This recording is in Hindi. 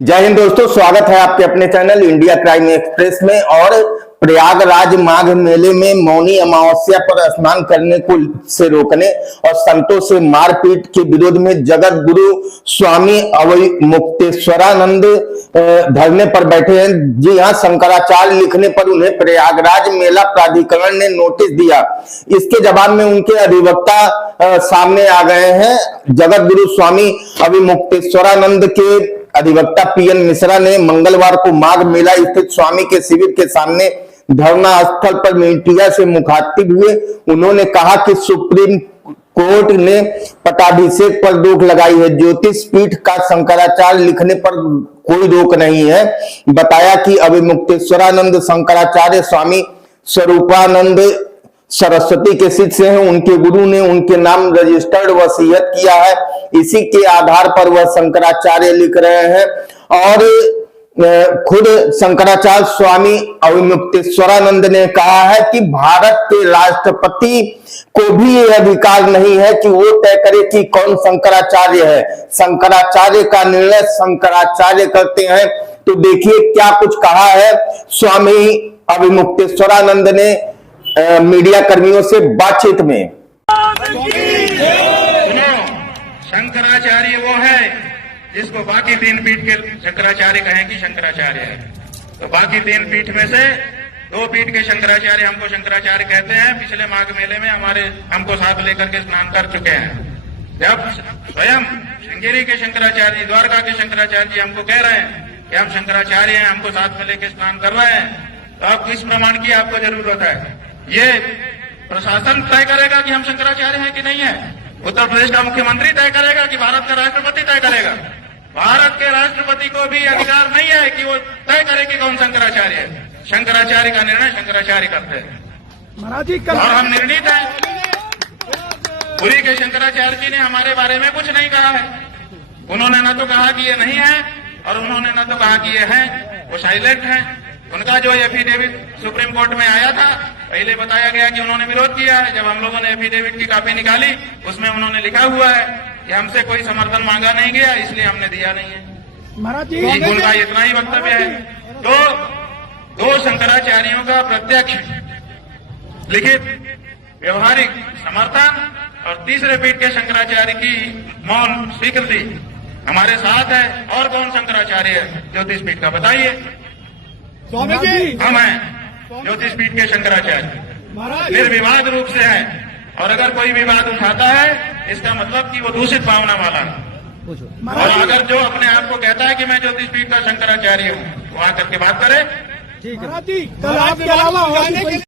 जय हिंद दोस्तों, स्वागत है आपके अपने चैनल इंडिया क्राइम एक्सप्रेस में। और प्रयागराज माघ मेले में मौनी अमावस्या पर स्नान करने को से रोकने और संतों से मारपीट के विरोध में जगत गुरु स्वामी अवमुक्तेश्वरानंद धरने पर बैठे हैं। जी हां, शंकराचार्य लिखने पर उन्हें प्रयागराज मेला प्राधिकरण ने नोटिस दिया। इसके जवाब में उनके अधिवक्ता सामने आ गए हैं। जगत गुरु स्वामी अवमुक्तेश्वरानंद के अधिवक्ता पीएन मिश्रा ने मंगलवार को माघ मेला स्थित स्वामी के शिविर के सामने धरना स्थल पर मीडिया से मुखातिब हुए। उन्होंने कहा कि सुप्रीम कोर्ट ने पटाभिषेक पर रोक लगाई है। ज्योतिष पीठ का शंकराचार्य लिखने पर कोई रोक नहीं है। बताया कि अवमुक्तेश्वरानंद शंकराचार्य स्वामी स्वरूपानंद सरस्वती के शिष्य हैं। उनके गुरु ने उनके नाम रजिस्टर्ड वसीयत किया है। इसी के आधार पर वह शंकराचार्य लिख रहे हैं। और खुद शंकराचार्य स्वामी अवमुक्तेश्वरानंद ने कहा है कि भारत के राष्ट्रपति को भी यह अधिकार नहीं है कि वो तय करे कि कौन शंकराचार्य है। शंकराचार्य का निर्णय शंकराचार्य करते हैं। तो देखिए क्या कुछ कहा है स्वामी अवमुक्तेश्वरानंद ने मीडिया कर्मियों से बातचीत में। शंकराचार्य वो है जिसको बाकी तीन पीठ के शंकराचार्य कहें कि शंकराचार्य है। तो बाकी तीन पीठ में से दो पीठ के शंकराचार्य हमको शंकराचार्य कहते हैं। पिछले माघ मेले में हमको साथ लेकर के स्नान कर चुके हैं। जब स्वयं श्रृंगेरी के शंकराचार्य, द्वारका के शंकराचार्य जी हमको कह रहे हैं कि हम शंकराचार्य हैं, हमको साथ में लेकर स्नान कर रहे हैं, तो अब किस प्रमाण की आपको जरूरत है? ये प्रशासन तय करेगा कि हम शंकराचार्य हैं कि नहीं है। उत्तर प्रदेश का मुख्यमंत्री तय करेगा कि भारत का राष्ट्रपति तय करेगा? भारत के राष्ट्रपति को भी अधिकार नहीं है कि वो तय करे कि कौन शंकराचार्य है। शंकराचार्य का निर्णय शंकराचार्य करते हैं और हम निर्णित हैं। पुरी के शंकराचार्य जी ने हमारे बारे में कुछ नहीं कहा है। उन्होंने न तो कहा कि ये नहीं है और उन्होंने न तो कहा कि ये है। वो साइलेंट है। उनका जो एफिडेविट सुप्रीम कोर्ट में आया था, पहले बताया गया कि उन्होंने विरोध किया है। जब हम लोगों ने एफिडेविट की कॉपी निकाली, उसमें उन्होंने लिखा हुआ है कि हमसे कोई समर्थन मांगा नहीं गया, इसलिए हमने दिया नहीं है। उनका इतना ही वक्तव्य है। तो दो शंकराचार्यों का प्रत्यक्ष लिखित व्यवहारिक समर्थन और तीसरे पीठ के शंकराचार्य की मौन स्वीकृति हमारे साथ है। और कौन शंकराचार्य है ज्योतिष पीठ का, बताइए? स्वामी जी हम हैं ज्योतिष पीठ के शंकराचार्य, निर्विवाद रूप से है। और अगर कोई विवाद उठाता है, इसका मतलब कि वो दूषित भावना वाला है। और अगर जो अपने आप को कहता है कि मैं ज्योतिष पीठ का शंकराचार्य हूँ, वो आकर के बात करे। ठीक है।